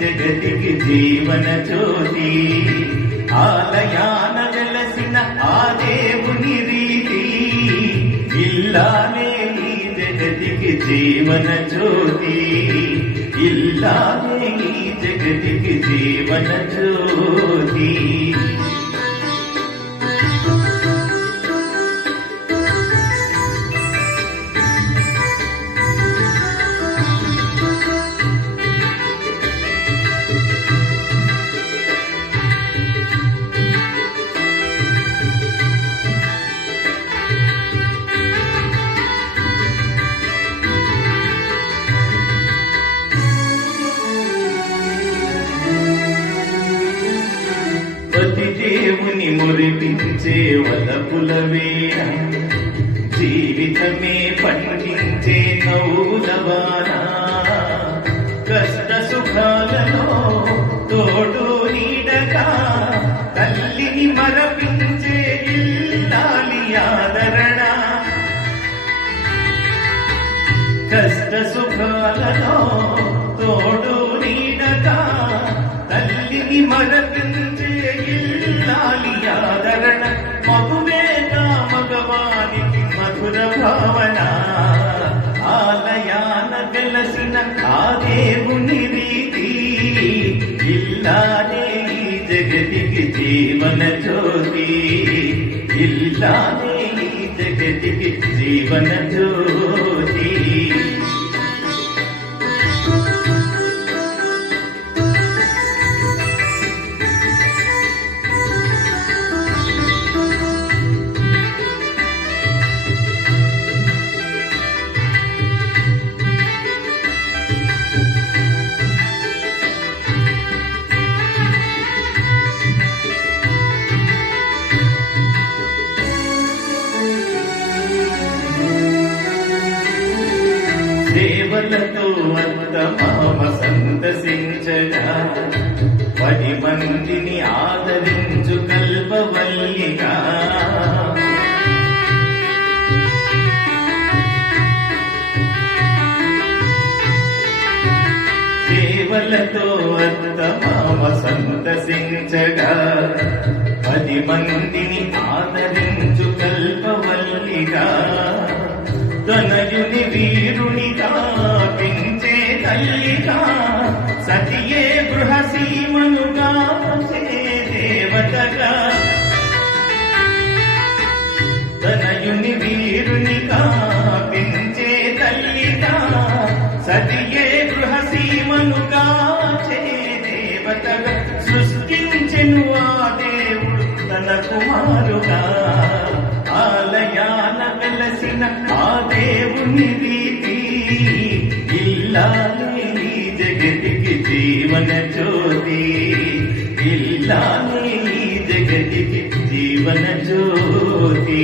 జగతికి జీవన జ్యోతి ఆలయాన వెలసిన ఆ దేవుని రీతి ఇల్లాలే ఈ జగతికి జీవన జ్యోతి ఇల్లాలే ఈ జగతికి జీవన జ్యోతి దేవుని మురిపించే వలపుల వేళ జీవితమే పండించే నవ్వులవాన కష్ట సుఖాలలో తోడు నీడగా తల్లిని మరపించే ఇల్లాలి ఆదరణ కష్ట సుఖాలలో తోడు నీడగా తల్లిని మరపించే ఇల్లాలి ఆదరణ మగువేగా మగవానికి మధుర భావన ఆలయాన వెలసిన ఆ దేవుని రీతి ఇల్లాలే ఈ జగతికి జీవన జ్యోతి ఇల్లాలే ఈ జగతికి జీవన జ్యోతి సేవలతో అంతమామ సంతసించగా 10 మందిని ఆదరించు కల్పవల్లిగా సేవలతో అంతమామ సంతసించగా 10 మందిని ఆదరించు కల్పవల్లిగా తనయుని వీరునిగా పెంచే తల్లిగా సతియే గృహసీమనుగా దేవతగా తనయుని వీరునిగా పెంచే తల్లిగా సతియే గృహసీమనుగా దేవతగా సృష్టించెను ఆ దేవుడు తన కుమారుగా ఆలయాన వెలసిన ఆ దేవుని రీతి ఇల్లాలే ఈ జగతికి జీవన జ్యోతి ఇల్లాలే ఈ జగతికి జీవన జ్యోతి